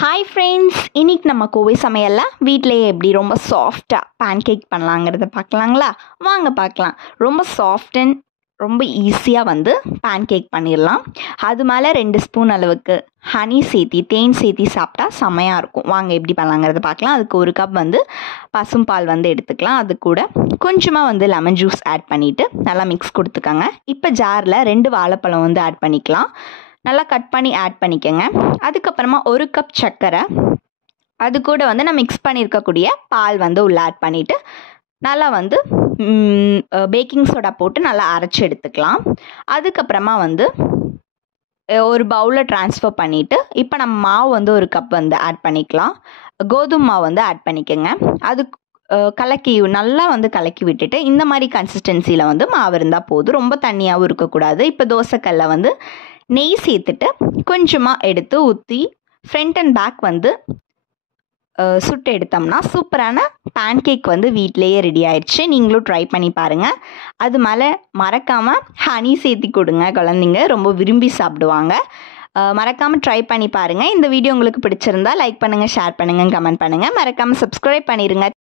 Hi friends, இன்னைக்கு நம்ம கோவை சமையலில் வீட்டிலேயே எப்படி ரொம்ப சாஃப்டாக பேன்கேக் பண்ணலாங்கிறத பார்க்கலாங்களா? வாங்க பார்க்கலாம். ரொம்ப சாஃப்ட் அண்ட் ரொம்ப ஈஸியாக பேன்கேக் பண்ணிடலாம். அது மேலே 2 ஸ்பூன் அளவுக்கு ஹனி சேர்த்தி தேன் சேர்த்தி சாப்பிட்டா செம்மையாக இருக்கும். வாங்க எப்படி பண்ணலாங்கிறத பார்க்கலாம். அதுக்கு 1 கப் பசும்பால் எடுத்துக்கலாம். அது கூட கொஞ்சமாக லெமன் ஜூஸ் ஆட் பண்ணிவிட்டு நல்லா மிக்ஸ் கொடுத்துக்கோங்க. இப்போ ஜாரில் 2 வாழைப்பழம் ஆட் பண்ணிக்கலாம். நல்லா கட் பண்ணி ஆட் பண்ணிக்கோங்க. அதுக்கப்புறமா 1 கப் சர்க்கரை, அது கூட நான் மிக்ஸ் பண்ணியிருக்கக்கூடிய பால் உள்ளே ஆட் பண்ணிவிட்டு நல்லா பேக்கிங் சோடா போட்டு நல்லா அரைச்சி எடுத்துக்கலாம். அதுக்கப்புறமா ஒரு பவுலில் ட்ரான்ஸ்ஃபர் பண்ணிவிட்டு இப்போ நம்ம மாவு 1 கப் ஆட் பண்ணிக்கலாம். கோதுமை மாவு ஆட் பண்ணிக்கோங்க. அது கலக்கி நல்லா கலக்கி விட்டுட்டு இந்த மாதிரி கன்சிஸ்டன்சியில் மாவு இருந்தால் போதும். ரொம்ப தண்ணியாகவும் இருக்கக்கூடாது. இப்போ தோசைக்கல்ல நெய் சேர்த்துட்டு கொஞ்சமாக எடுத்து ஊற்றி ஃப்ரண்ட் அண்ட் பேக் சுட்டு எடுத்தோம்னா சூப்பரான பேன்கேக் வீட்டிலேயே ரெடி ஆயிடுச்சு. நீங்களும் ட்ரை பண்ணி பாருங்கள். அது மேலே மறக்காமல் ஹனி சேர்த்தி கொடுங்க. குழந்தைங்க ரொம்ப விரும்பி சாப்பிடுவாங்க. மறக்காமல் ட்ரை பண்ணி பாருங்கள். இந்த வீடியோ உங்களுக்கு பிடிச்சிருந்தா லைக் பண்ணுங்கள், ஷேர் பண்ணுங்கள், கமெண்ட் பண்ணுங்கள். மறக்காமல் சப்ஸ்கிரைப் பண்ணிடுங்க.